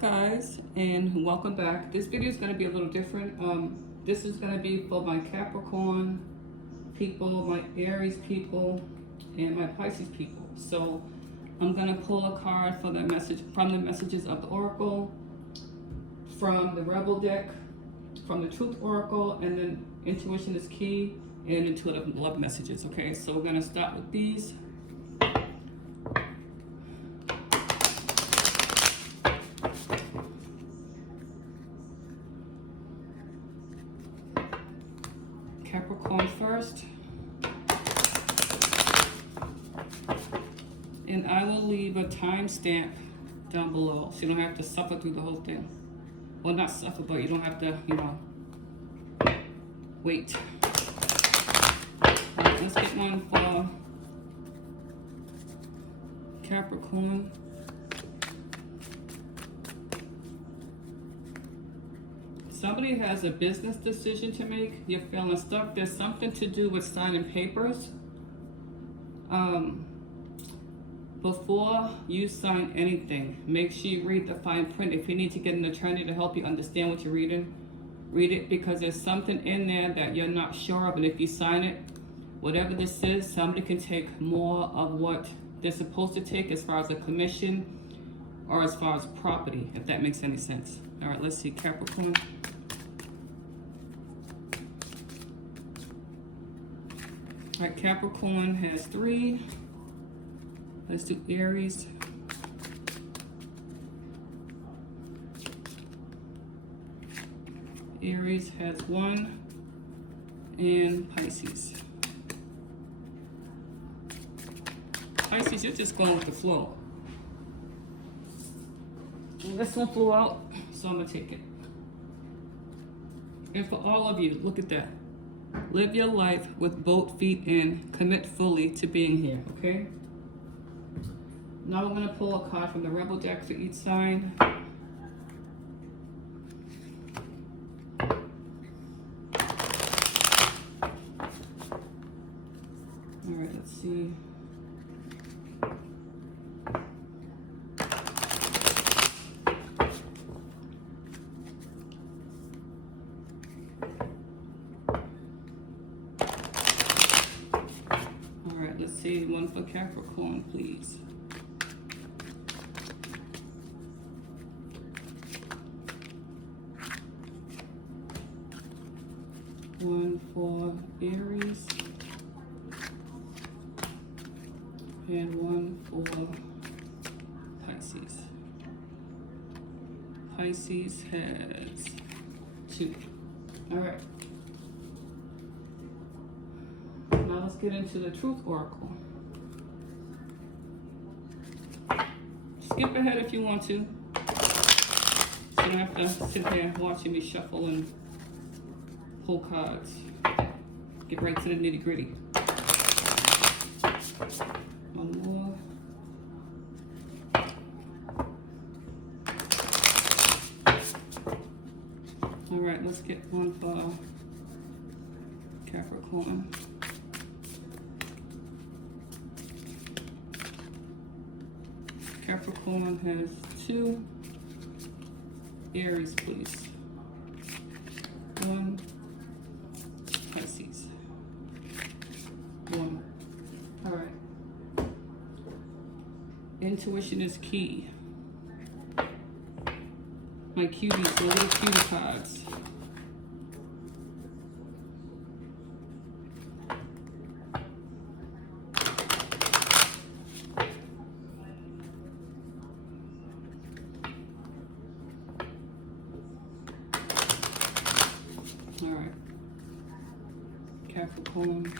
guys, and welcome back. This video is going to be a little different. This is going to be for my Capricorn people, my Aries people, and my Pisces people. So I'm going to pull a card for the message from the messages of the Oracle, from the Rebel deck, from the Truth Oracle, and then Intuition is Key, and Intuitive Love Messages. Okay, so we're going to start with these. Capricorn first, and I will leave a timestamp down below so you don't have to suffer through the whole thing. Well, not suffer, but you don't have to, wait. All right, let's get one for Capricorn. Somebody has a business decision to make. You're feeling stuck. There's something to do with signing papers. Before you sign anything, make sure you read the fine print. If you need to get an attorney to help you understand what you're reading, read it, because there's something in there that you're not sure of. And if you sign it, whatever this is, somebody can take more of what they're supposed to take as far as a commission or as far as property, if that makes any sense. All right, let's see, Capricorn. All right, Capricorn has 3. Let's do Aries. Aries has 1, and Pisces. Pisces, you're just going with the flow. This one flew out, so I'm gonna take it. And for all of you, look at that. Live your life with both feet in. Commit fully to being here, okay? Now we're gonna pull a card from the Rebel deck for each sign. All right, let's see. All right, let's see, one for Capricorn, please. One for Aries, and one for Pisces. Pisces has 2. All right. Now let's get into the Truth Oracle. Skip ahead if you want to, so you don't have to sit here watching me shuffle and pull cards. Get right to the nitty gritty. One more. All right, let's get one for Capricorn. Capricorn has 2. Aries, please. 1. Pisces. 1. All right. Intuition is key. My cuties, the little cutie cards. All right. Capricorn.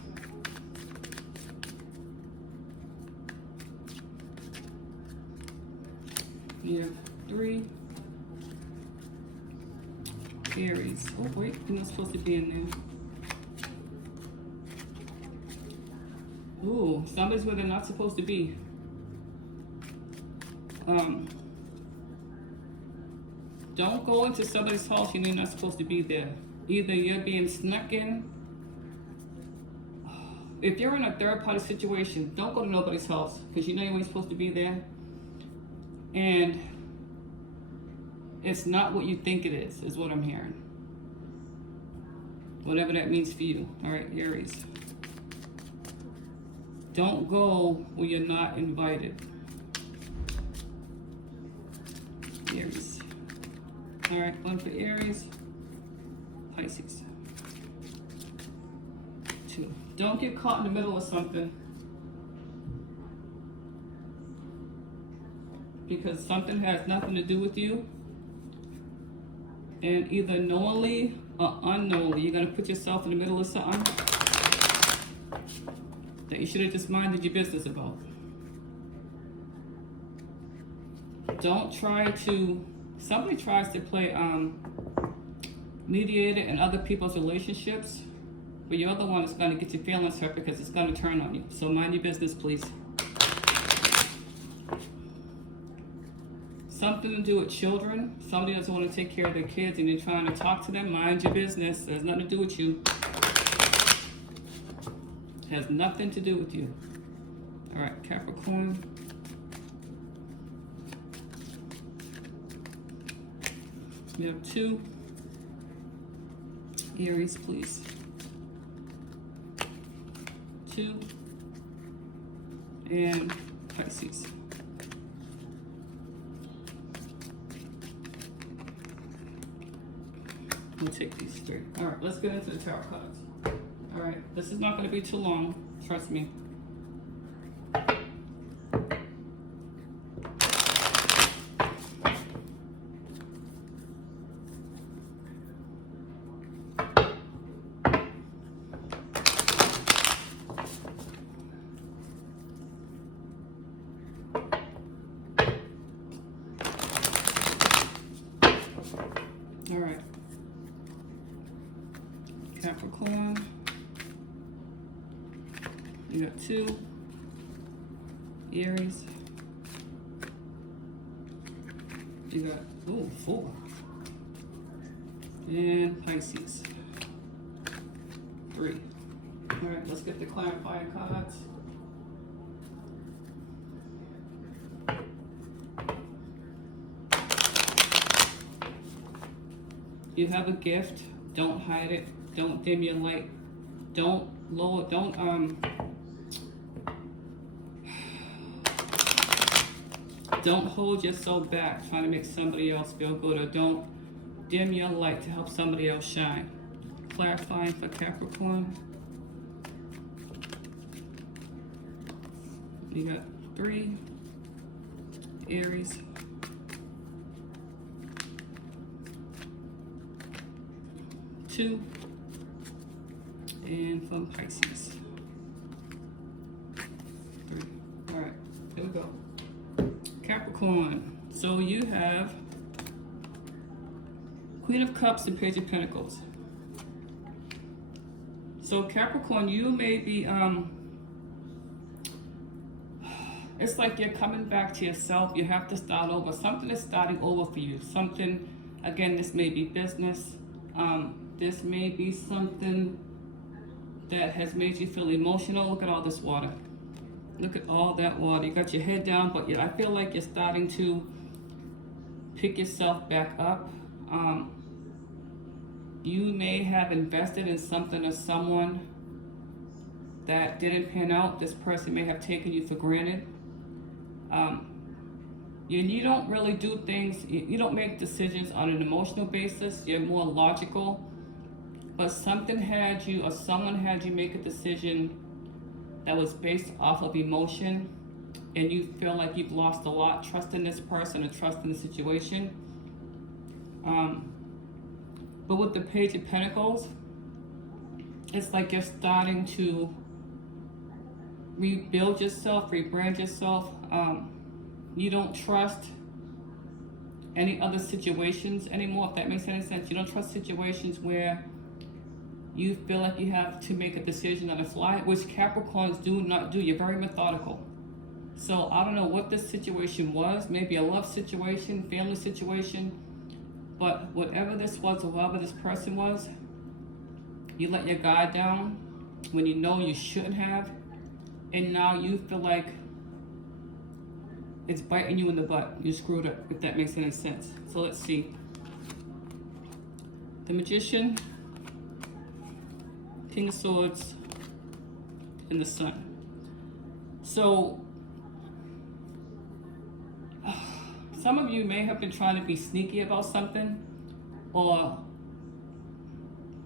You have 3. Aries. Oh wait, you're not supposed to be in there. Ooh, somebody's where they're not supposed to be. Don't go into somebody's house you're not supposed to be there. Either you're being snuck in. If you're in a third party situation, don't go to nobody's house because you know you ain't supposed to be there. And It's not what you think it is what I'm hearing. Whatever that means for you. All right, Aries. Don't go where you're not invited. Aries. All right, one for Aries. Pisces. 2. Don't get caught in the middle of something. Because something has nothing to do with you. And either knowingly or unknowingly, you're going to put yourself in the middle of something that you should have just minded your business about. Don't try to, somebody tries to play mediator in other people's relationships, but you're the one that's going to get your feelings hurt because it's going to turn on you. So mind your business, please. Something to do with children. Somebody doesn't want to take care of their kids and you're trying to talk to them. Mind your business. There's nothing to do with you. Has nothing to do with you. All right, Capricorn. We have 2. Aries, please. 2. And Pisces. We'll take these 3. All right, let's get into the tarot cards. All right, this is not going to be too long. Trust me. All right. Capricorn. You got 2. Aries. You got, 4. And Pisces. 3. All right, let's get the clarifying cards. You have a gift. Don't hide it. Don't dim your light. Don't lower. Don't hold yourself back trying to make somebody else feel good, or don't dim your light to help somebody else shine. Clarifying for Capricorn. You got 3. Aries. 2. And from Pisces. 3. All right, here we go. Capricorn. So you have Queen of Cups and Page of Pentacles. So Capricorn, you may be, it's like you're coming back to yourself. You have to start over. Something is starting over for you. Something, again, this may be business. This may be something that has made you feel emotional. Look at all this water. Look at all that water. You got your head down, but I feel like you're starting to pick yourself back up. You may have invested in something or someone that didn't pan out. This person may have taken you for granted. You don't really do things, you don't make decisions on an emotional basis. You're more logical. But something had you, or someone had you make a decision that was based off of emotion, and you feel like you've lost a lot, trust in this person or trust in the situation. But with the Page of Pentacles, it's like you're starting to rebuild yourself, rebrand yourself. You don't trust any other situations anymore, if that makes any sense. You don't trust situations where you feel like you have to make a decision on the fly, which Capricorns do not do. You're very methodical. So I don't know what this situation was, maybe a love situation, family situation, but whatever this was or whoever this person was, you let your guard down when you know you shouldn't have, and now you feel like it's biting you in the butt. You screwed up, if that makes any sense. So let's see. The Magician, King of Swords, and the Sun. So, some of you may have been trying to be sneaky about something, or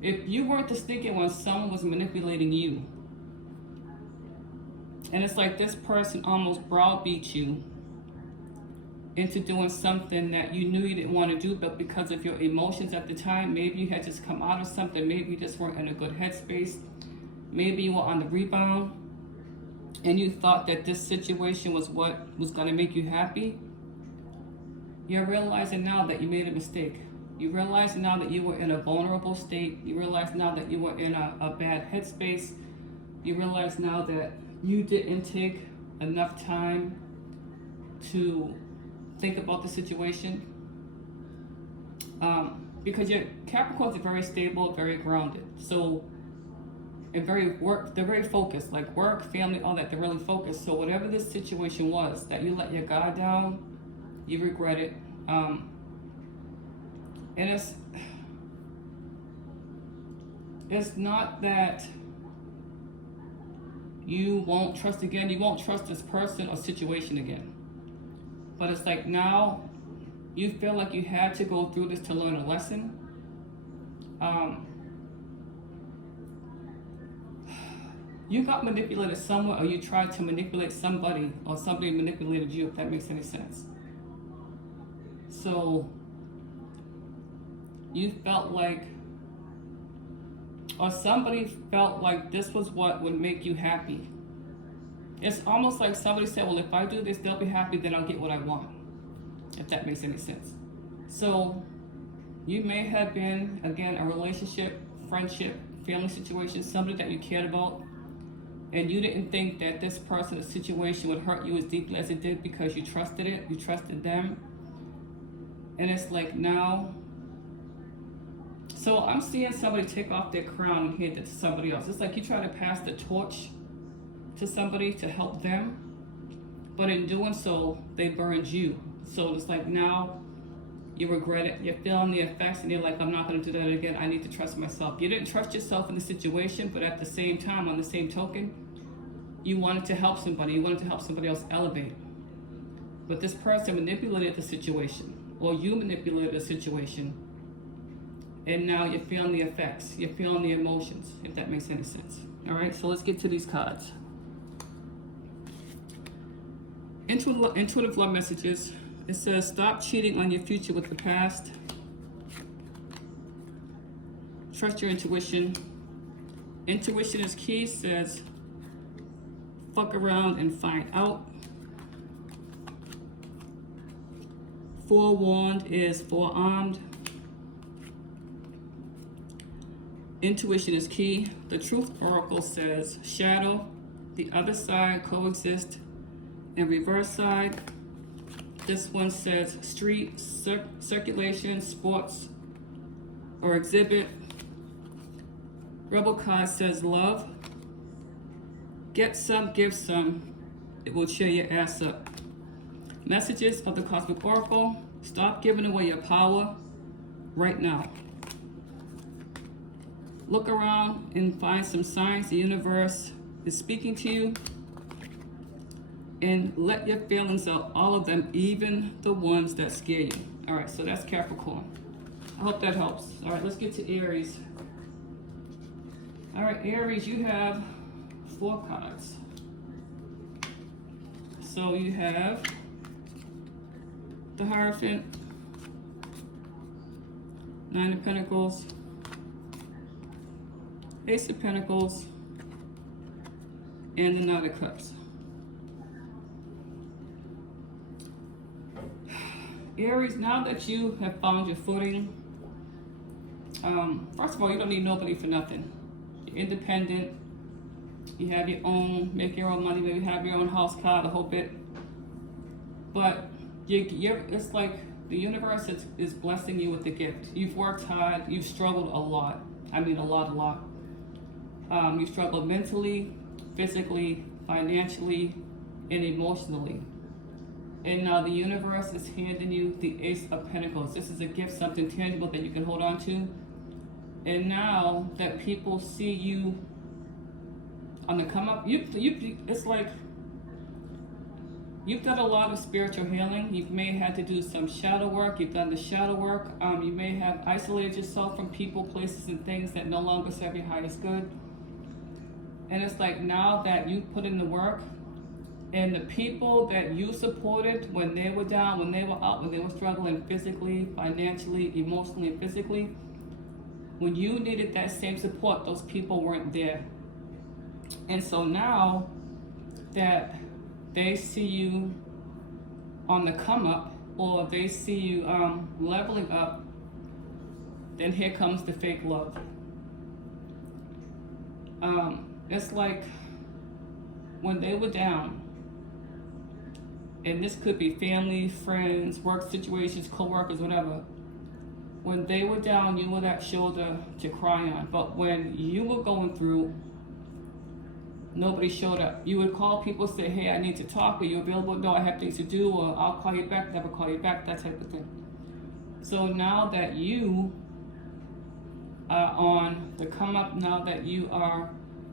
if you weren't the sneaky one, someone was manipulating you. And it's like this person almost browbeat you into doing something that you knew you didn't want to do, but because of your emotions at the time, maybe you had just come out of something, maybe you just weren't in a good headspace, maybe you were on the rebound, and you thought that this situation was what was going to make you happy. You're realizing now that you made a mistake. You realize now that you were in a vulnerable state. You realize now that you were in a bad headspace. You realize now that you didn't take enough time to think about the situation. Because your Capricorns are very stable, very grounded. So, and they're very focused, like work, family, all that, they're really focused. So whatever this situation was that you let your guard down, you regret it. And it's not that you won't trust again, you won't trust this person or situation again. But it's like now you feel like you had to go through this to learn a lesson. You got manipulated somewhere, or you tried to manipulate somebody, or somebody manipulated you, if that makes any sense. So you felt like, or somebody felt like this was what would make you happy. It's almost like somebody said, well, if I do this, they'll be happy, then I'll get what I want, if that makes any sense. So you may have been, again, a relationship, friendship, family situation, somebody that you cared about, and you didn't think that this person or situation would hurt you as deeply as it did because you trusted it, you trusted them. And it's like now, so I'm seeing somebody take off their crown and hand it to somebody else. It's like you try to pass the torch to somebody to help them, but in doing so, they burned you. So it's like now you regret it, you're feeling the effects, and you're like, I'm not gonna do that again, I need to trust myself. You didn't trust yourself in the situation, but at the same time, on the same token, you wanted to help somebody, you wanted to help somebody else elevate. But this person manipulated the situation, or you manipulated the situation, and now you're feeling the effects, you're feeling the emotions, if that makes any sense. All right, so let's get to these cards. Intuitive love messages. It says, stop cheating on your future with the past. Trust your intuition. Intuition is key, says, fuck around and find out. Forewarned is forearmed. Intuition is key. The Truth Oracle says, shadow, the other side, coexist, and reverse side. This one says street, circulation, sports, or exhibit. Rebel card says love. Get some, give some. It will cheer your ass up. Messages of the Cosmic Oracle. Stop giving away your power right now. Look around and find some signs the universe is speaking to you. And let your feelings out, all of them, even the ones that scare you. All right, so that's Capricorn. I hope that helps. All right, let's get to Aries. All right, Aries, you have 4 cards. So you have the Hierophant, 9 of Pentacles, Ace of Pentacles, and the Knight of Cups. Aries, now that you have found your footing, first of all, you don't need nobody for nothing. You're independent. You have your own, make your own money, maybe have your own house, car, the whole bit. But it's like the universe is blessing you with the gift. You've worked hard. You've struggled a lot. I mean, a lot. You've struggled mentally, physically, financially, and emotionally. And now the universe is handing you the Ace of Pentacles. This is a gift, something tangible that you can hold on to. And now that people see you on the come up, it's like you've done a lot of spiritual healing. You may have had to do some shadow work. You've done the shadow work. You may have isolated yourself from people, places, and things that no longer serve your highest good. And it's like now that you put in the work, and the people that you supported when they were down, when they were out, when they were struggling physically, financially, emotionally, physically, when you needed that same support, those people weren't there. And so now that they see you on the come up, or they see you leveling up, then here comes the fake love. It's like when they were down, and this could be family, friends, work situations, co-workers, whatever. When they were down, you were that shoulder to cry on. But when you were going through, nobody showed up. You would call people, say, hey, I need to talk. Are you available? No, I have things to do. Or I'll call you back, never call you back, that type of thing. So now that you are on the come up, now that you are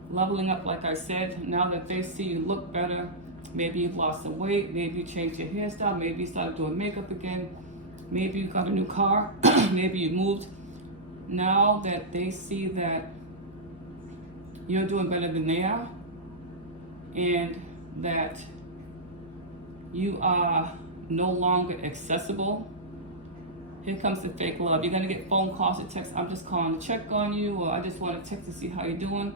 leveling up, like I said, now that they see you look better, maybe you've lost some weight, maybe you changed your hairstyle, maybe you started doing makeup again, maybe you got a new car, maybe you moved. Now that they see that you're doing better than they are, and that you are no longer accessible, here comes the fake love. You're gonna get phone calls and texts, I'm just calling to check on you, or I just want to text to see how you're doing.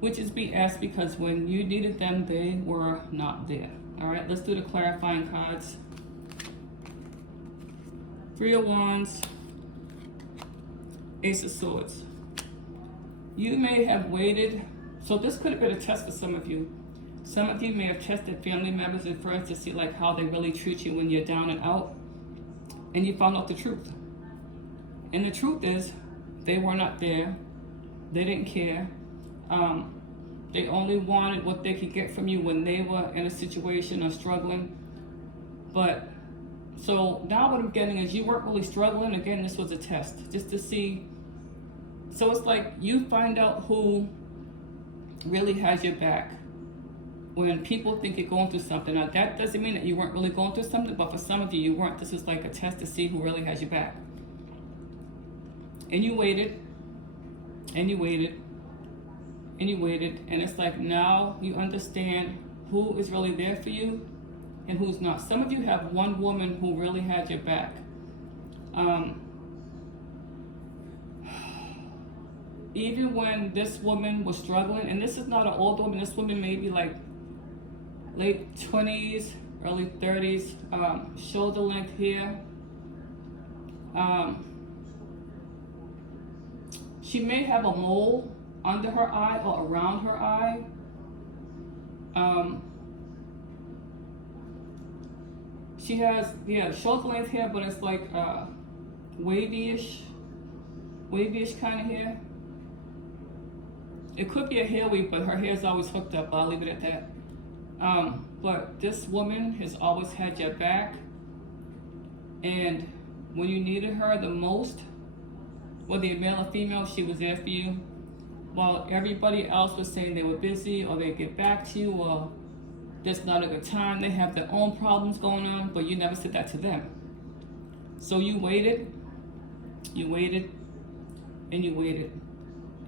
Which is BS, because when you needed them, they were not there. All right, let's do the clarifying cards. 3 of Wands, Ace of Swords. You may have waited, so this could have been a test for some of you. Some of you may have tested family members and friends to see like how they really treat you when you're down and out, and you found out the truth. And the truth is, they were not there. They didn't care. They only wanted what they could get from you when they were in a situation or struggling. But so now what I'm getting is you weren't really struggling. Again, this was a test just to see. So it's like you find out who really has your back when people think you're going through something. Now that doesn't mean that you weren't really going through something, but for some of you, you weren't. This is like a test to see who really has your back. And you waited, and you waited, and you waited, and it's like now you understand who is really there for you and who's not. Some of you have one woman who really had your back. Even when this woman was struggling, and this is not an old woman, this woman may be like late 20s, early 30s, shoulder length hair. She may have a mole under her eye or around her eye. She has, shoulder length hair, but it's like wavy-ish kind of hair. It could be a hair weave, but her hair is always hooked up. I'll leave it at that. But this woman has always had your back, and when you needed her the most, whether you're male or female, she was there for you. While everybody else was saying they were busy, or they'd get back to you, or just not a good time, they have their own problems going on, but you never said that to them. So you waited, and you waited.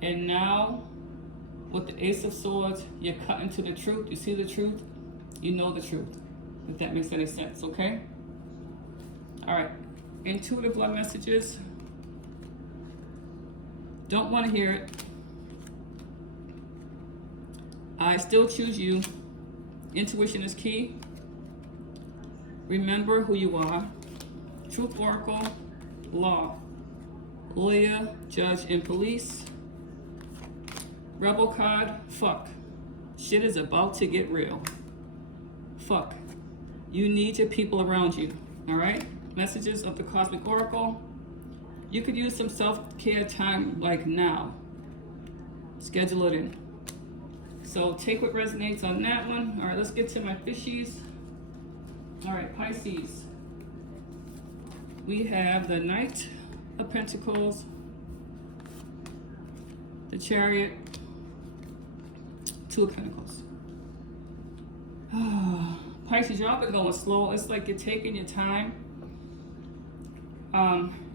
And now, with the Ace of Swords, you're cutting to the truth. You see the truth, you know the truth, if that makes any sense, okay? All right, intuitive love messages. Don't want to hear it. I still choose you. Intuition is key. Remember who you are. Truth Oracle, Law, Lawyer, Judge, and Police. Rebel card, fuck. Shit is about to get real. Fuck. You need your people around you, all right? Messages of the Cosmic Oracle. You could use some self-care time like now. Schedule it in. So take what resonates on that one. All right, let's get to my fishies. All right, Pisces. We have the Knight of Pentacles, the Chariot, Two of Pentacles. Pisces, y'all been going slow. It's like you're taking your time.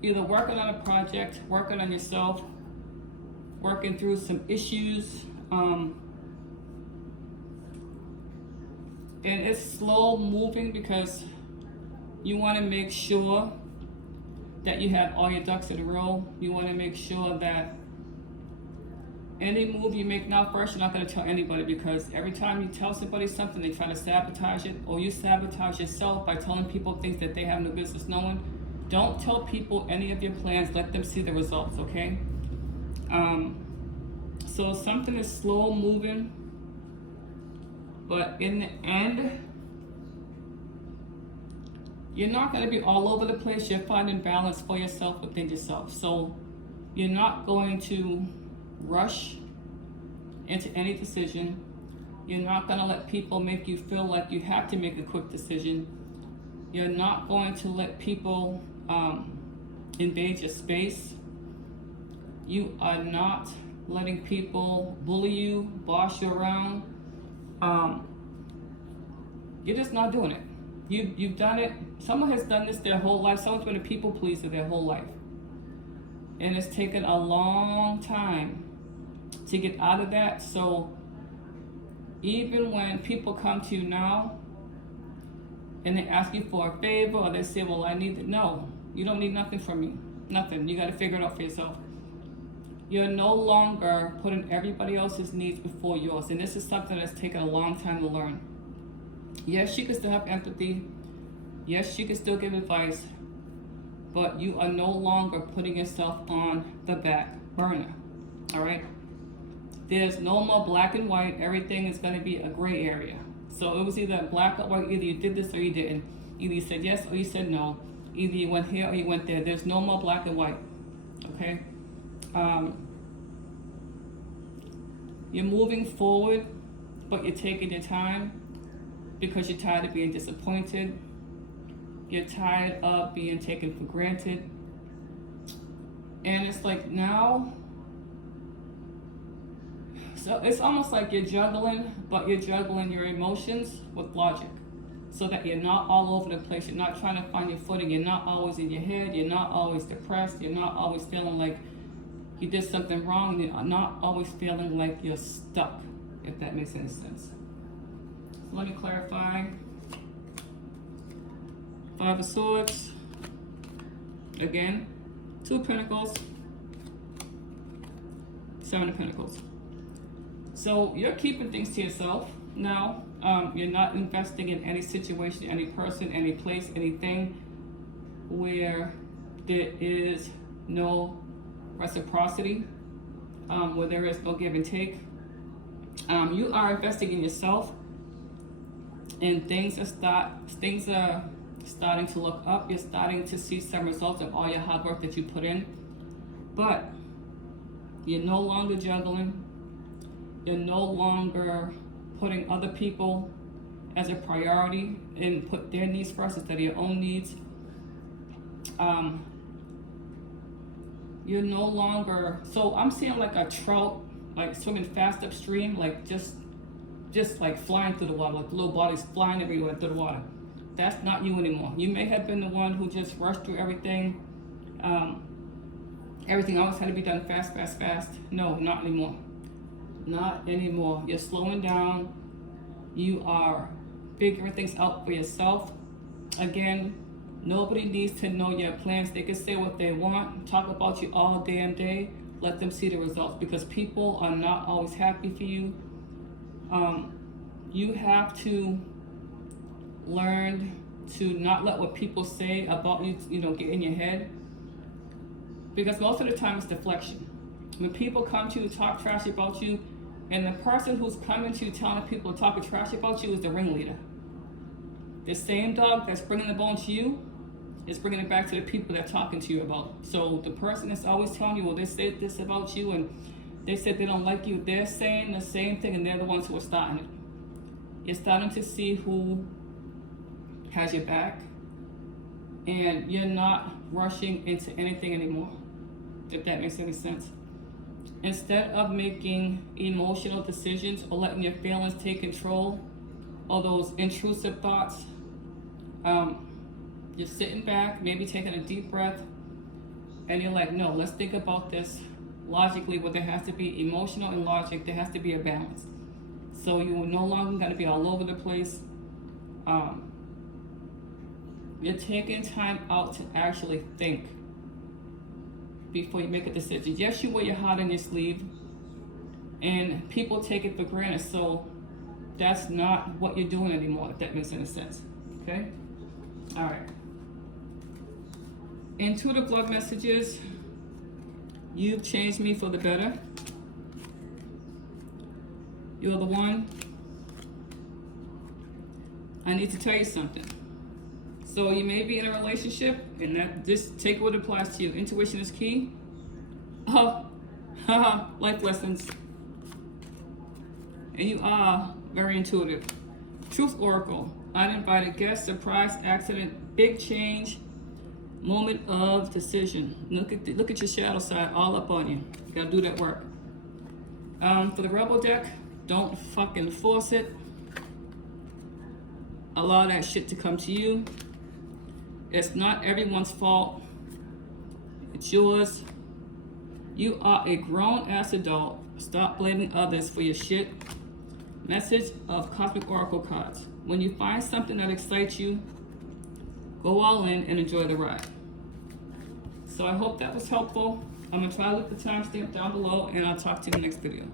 Either working on a project, working on yourself, working through some issues. And it's slow moving because you want to make sure that you have all your ducks in a row. You want to make sure that any move you make now, first, you're not going to tell anybody, because every time you tell somebody something, they try to sabotage it, or you sabotage yourself by telling people things that they have no business knowing. Don't tell people any of your plans. Let them see the results, okay? So something is slow moving, but in the end, you're not going to be all over the place. You're finding balance for yourself within yourself. So you're not going to rush into any decision. You're not going to let people make you feel like you have to make a quick decision. You're not going to let people invade your space. You are not letting people bully you, boss you around. You're just not doing it. You've done it. Someone has done this their whole life. Someone's been a people pleaser their whole life. And it's taken a long time to get out of that. So even when people come to you now and they ask you for a favor, or they say, well, I need it. No, you don't need nothing from me. Nothing. You got to figure it out for yourself. You're no longer putting everybody else's needs before yours. And this is something that's taken a long time to learn. Yes, you can still have empathy. Yes, you can still give advice. But you are no longer putting yourself on the back burner. All right? There's no more black and white. Everything is going to be a gray area. So it was either black or white. Either you did this or you didn't. Either you said yes or you said no. Either you went here or you went there. There's no more black and white. Okay? You're moving forward, but you're taking your time because you're tired of being disappointed. You're tired of being taken for granted. And it's like now, so it's almost like you're juggling, but you're juggling your emotions with logic, so that you're not all over the place. You're not trying to find your footing. You're not always in your head. You're not always depressed. You're not always feeling like you did something wrong. You're not always feeling like you're stuck, if that makes any sense. So let me clarify. Five of Swords. Again, Two of Pentacles. Seven of Pentacles. So you're keeping things to yourself now. You're not investing in any situation, any person, any place, anything where there is no reciprocity, where there is no give and take. You are investing in yourself, and things are starting to look up. You're starting to see some results of all your hard work that you put in, but you're no longer juggling. You're no longer putting other people as a priority and put their needs first instead of your own needs. You're no longer, so I'm seeing like a trout, like swimming fast upstream, like just like flying through the water, like little bodies flying everywhere through the water. That's not you anymore. You may have been the one who just rushed through everything. Everything always had to be done fast, fast, fast. No, not anymore. Not anymore. You're slowing down. You are figuring things out for yourself. Again, nobody needs to know your plans. They can say what they want, talk about you all damn day. Let them see the results, because people are not always happy for you. You have to learn to not let what people say about you, get in your head. Because most of the time it's deflection. When people come to you, talk trash about you, and the person who's coming to you telling people talking trash about you is the ringleader. The same dog that's bringing the bone to you is bringing it back to the people they're talking to you about. So the person that's always telling you, well, they said this about you, and they said they don't like you, they're saying the same thing, and they're the ones who are starting it. You're starting to see who has your back, and you're not rushing into anything anymore, if that makes any sense. Instead of making emotional decisions or letting your feelings take control of those intrusive thoughts, you're sitting back, maybe taking a deep breath, and you're like, no, let's think about this logically. Where there has to be emotional and logic, there has to be a balance. So you're no longer going to be all over the place. You're taking time out to actually think before you make a decision. Yes, you wear your heart on your sleeve, and people take it for granted. So that's not what you're doing anymore, if that makes any sense. Okay? All right. Intuitive love messages. You've changed me for the better. You're the one. I need to tell you something. So you may be in a relationship, and that just take what applies to you. Intuition is key. Life lessons. And you are very intuitive. Truth Oracle. Uninvited guest, surprise, accident, big change, moment of decision. Look at your shadow side all up on you. You gotta do that work. For the Rebel deck, don't fucking force it. Allow that shit to come to you. It's not everyone's fault. It's yours. You are a grown-ass adult. Stop blaming others for your shit. Message of Cosmic Oracle cards. When you find something that excites you, go all in and enjoy the ride. So I hope that was helpful. I'm going to try to look the timestamp down below, and I'll talk to you in the next video.